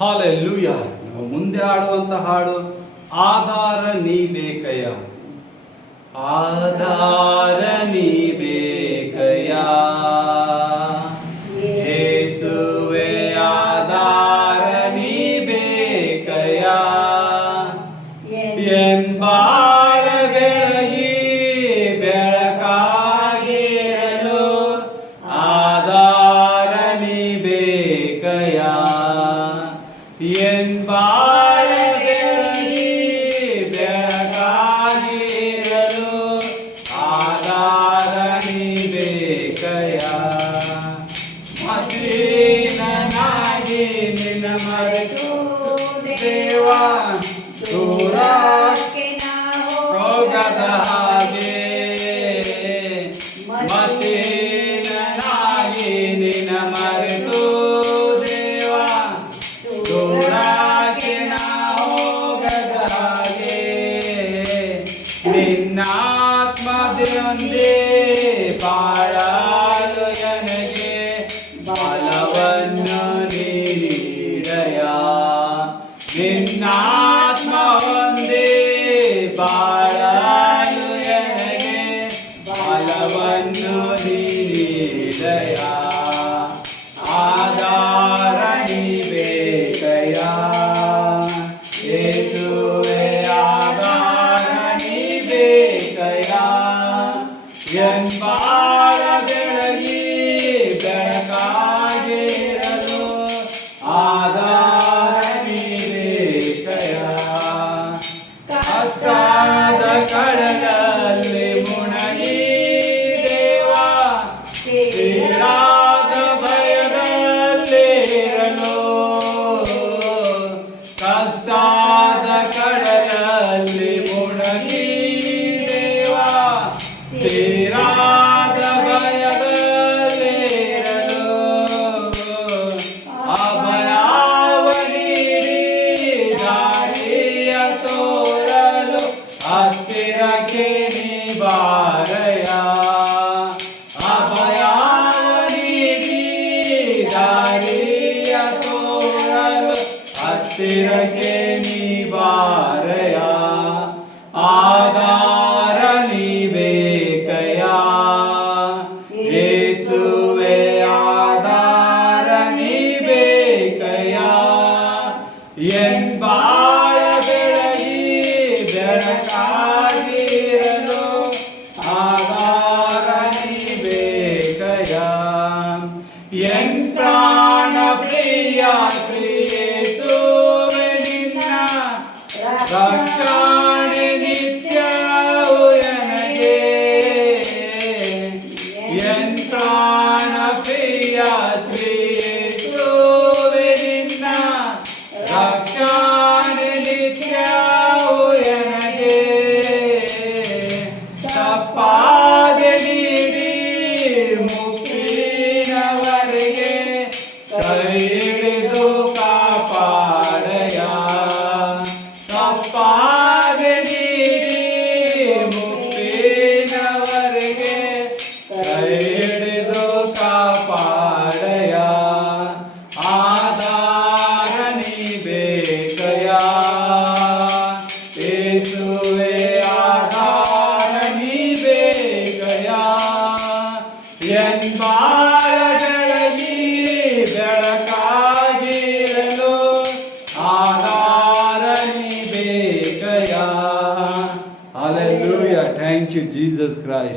Hallelujah. ನಾವು ಮುಂದೆ ಹಾಡುವಂತ ಹಾಡು ಆಧಾರ ನೀ ಬೇಕಯ್ಯ. ಆಧಾರ ನೀ ಬೇಕಯ್ಯ ಯೇಸುವೆ, ಆಧಾರ ನೀ ಬೇಕಯ್ಯ. ಎಂಬಾಳ ಬೆಳಗಿ ಬೆಳಕಾಗಿರಲು ಆಧಾರ ನೀ ಬೇಕಯ್ಯ. ಎಂಬಾಳ ಬೆಳಗಿ ಬೆಳಕಾಗಿರಲು ಆಧಾರ ನೀ ಬೇಕಯ್ಯ. ಮಸೀನನಾಗಿ ನಿನ್ನ ಮರೆತು ದೇವ ದೂರ ಹೋಗದ ಹಾಗೆ. ಮಸೀನನಾಗಿ ನಿನ್ನ ಮರೆತು ದೇವ ದೂರಕ್ಕೆ ನಾ ಹೋಗದ ಹಾಗೆ. ನಿನ್ನಾತ್ಮದೊಂದೇ ಬಾಳಲು ನನಗೆ ಬಲವನ್ನು ನೀಡಯ್ಯ. ನಿನ್ನಾತ್ಮ ಒಂದೇ ಬಾಳಲು ನನಗೆ ಬಲವನ್ನು ನೀಡಯ್ಯ. ಆಧಾರ ನೀ ಬೇಕಯ್ಯ ಯೇಸುವೆ, ಆಧಾರ ನೀ ಬೇಕಯ್ಯ. ಎಂಬಾಳ ಬೆಳಗಿ ಬೆಳಕಾಗಿರಲು ಆಧಾರ ನೀ ಬೇಕಯ್ಯ. ಕಷ್ಟದ ಕಡಲಲ್ಲಿ ಮುಣಗಿ ದೇವ ತೀರಾದ ಭಯದಲ್ಲಿರಲು. ಕಷ್ಟದ ಕಡಲಲ್ಲಿ ಮುಣಗಿ ದೇವ ತೀರಾದ ಭಯದಲ್ಲಿರಲು. ಅಭಯವ ನೀಡಿ ದಾರಿಯ ತೋರಲು ಹತ್ತಿರಕ್ಕೆ ನೀ ಬಾರಯ್ಯ. ಅಭಯವ ನೀಡಿ ದಾರಿಯ ತೋರಲು ಹತ್ತಿರಕ್ಕೆ ನೀ ಬಾರಯ್ಯ. ಆಧಾರ ನೀ ಬೇಕಯ್ಯ ಯೇಸುವೆ, ಆಧಾರ ನೀ ಬೇಕಯ್ಯ. ಎಂಬಾಳ ಬೆಳಗಿ ಬೆಳಕಾಗಿರಲು ಆಧಾರ ನೀ ಬೇಕಯ್ಯ. ಎನ್ ಪ್ರಾಣ ಪ್ರಿಯ ಶ್ರೀ ಯೇಸುವೆ, ನಿನ್ನ ರಕ್ಷಣೆ ನಿತ್ಯವೂ ನನಗೆ. ಎನ್ ಪ್ರಾಣ ಪ್ರಿಯ ಶ್ರೀ ಯೇಸುವೆ, ನಿನ್ನ ರಕ್ಷಣೆ ನಿತ್ಯವೂ ನನಗೆ. ತಪ್ಪಾದೆ ನೀಡಿ ಮುಕ್ತಿನವರೆಗೆ ಕೈ ಹಿಡಿದು ಕಾಪಾಡಯ್ಯ. ತಪ್ಪಾದೆ ನೀಡಿ ಮುಕ್ತಿನವರೆಗೆ ಕೈ ಹಿಡಿದು ಕಾಪಾಡಯ್ಯ. ಆಧಾರ ನೀ ಬೇಕಯ್ಯ ಯೇಸುವೆ, ಆಧಾರ ನೀ ಬೇಕಯ್ಯ. ಎಂಬಾಳ ಬೆಳಗಿ ಬೆಳಕಾಗಿರಲು ಆಧಾರ ನೀ ಬೇಕಯ್ಯ. Hallelujah. Thank you, Jesus Christ.